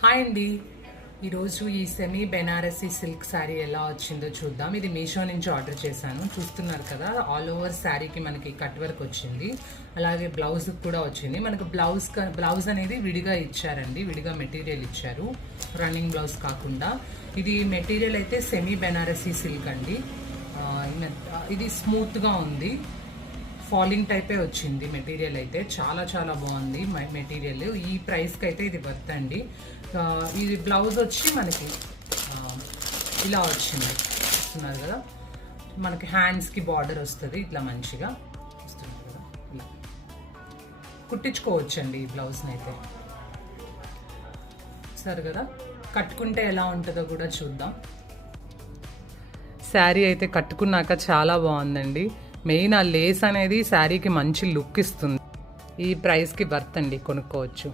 Hi అండి. ఈరోజు ఈ సెమీ బెనారసీ సిల్క్ శారీ ఎలా వచ్చిందో చూద్దాం. ఇది మీషో నుంచి ఆర్డర్ చేశాను. చూస్తున్నారు కదా, ఆల్ ఓవర్ శారీకి మనకి కట్ వర్క్ వచ్చింది. అలాగే బ్లౌజ్ కూడా వచ్చింది. మనకు బ్లౌజ్ అనేది విడిగా ఇచ్చారండి, విడిగా మెటీరియల్ ఇచ్చారు, రన్నింగ్ బ్లౌజ్ కాకుండా. ఇది మెటీరియల్ అయితే సెమీ బెనారసీ సిల్క్ అండి. ఇది స్మూత్గా ఉంది, ఫాలింగ్ టైపే వచ్చింది మెటీరియల్ అయితే. చాలా చాలా బాగుంది మెటీరియల్. ఈ ప్రైస్కి అయితే ఇది వర్త్ అండి. ఇది బ్లౌజ్ వచ్చి మనకి ఇలా వచ్చింది, చూస్తున్నారు కదా. మనకి హ్యాండ్స్కి బార్డర్ వస్తుంది ఇట్లా మంచిగా, చూస్తున్నారు కదా. ఇలా కుట్టించుకోవచ్చండి ఈ బ్లౌజ్ని అయితే. సరే కదా, కట్టుకుంటే ఎలా ఉంటుందో కూడా చూద్దాం. శారీ అయితే కట్టుకున్నాక చాలా బాగుందండి. మెయిన్ ఆ లేస్ అనేది శారీకి మంచి లుక్ ఇస్తుంది. ఈ ప్రైస్కి వర్త్ అండి, కొనుక్కోవచ్చు.